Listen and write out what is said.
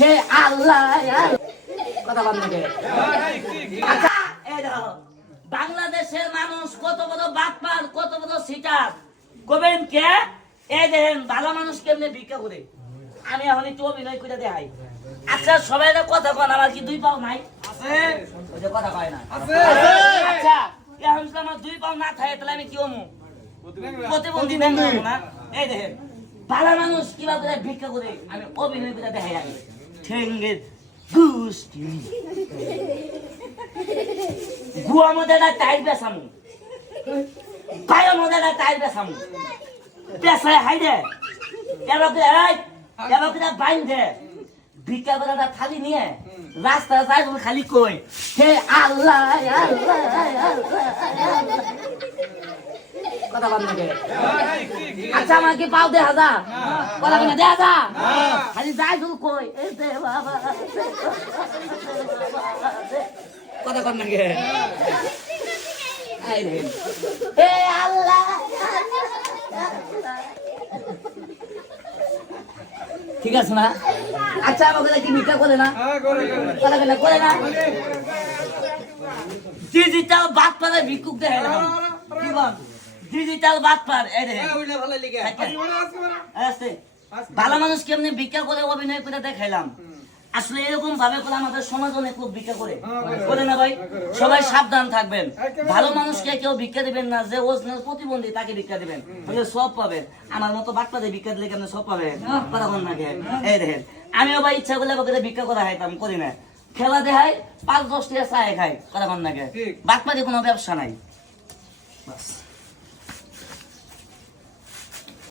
হে আল্লাহ কথা বলতে আচ্ছা এই দেখো বাংলাদেশের মানুষ কত বড় বাটপার কত বড় সিটার কবেন কে এই দেখেন ভালো মানুষ কেমনে ভিক্ষা করে আমি এখন একটু অভিনয় করে দেখাই আচ্ছা সবাই কথা কন আমার কি দুই পাও নাই আছে ওই যে কথা কয় না আছে আচ্ছা এখন যদি আমার দুই পাও না থাকে তাহলে আমি কি হমু প্রতিবন্ধী না এই দেখেন ভালো মানুষ কিভাবে ভিক্ষা করে আমি অভিনয় করে দেখাই আমি ঠেঙ্গের গুষ্টি গুয়া মধ্যে টাইট বেসামু পায়ের মধ্যে টাইট বেসামু পেশায় হাইডে কেবকে বাইন্ধে ভিক্ষা করে থালি নিয়ে রাস্তা যাই খালি কই হে আল্লাহ কথা বলতে আচ্ছা আমার কি পাও দেখা যা কথা বলে দেখা যা খালি যাই শুধু কই কথা কর না গে হে আল্লাহ ঠিক আছে না আচ্ছা আমাকে কি ভিক্ষা করে না কথা বলে করে না ডিজিটাল বাদ পারে ভিক্ষুক দেখে না কি বল ডিজিটাল বাটপার এই রে ভালো মানুষ কেমনে ভিক্ষা করে অভিনয় করে দেখাইলাম আসলে এরকম ভাবে করে আমাদের সমাজ অনেক লোক ভিক্ষা করে না ভাই সবাই সাবধান থাকবেন ভালো মানুষকে কেউ ভিক্ষা দিবেন না যে ওজনের প্রতিবন্ধী তাকে ভিক্ষা দিবেন সব পাবে আমার মতো বাটপাতে ভিক্ষা দিলে কেমন সব পাবে কথা বল না এই দেখেন আমিও ভাই ইচ্ছা করলে ভিক্ষা করা খাইতাম করি না খেলা দেখাই 5-10 টাকা চায় খাই কথা বল না বাটপাতে কোনো ব্যবসা নাই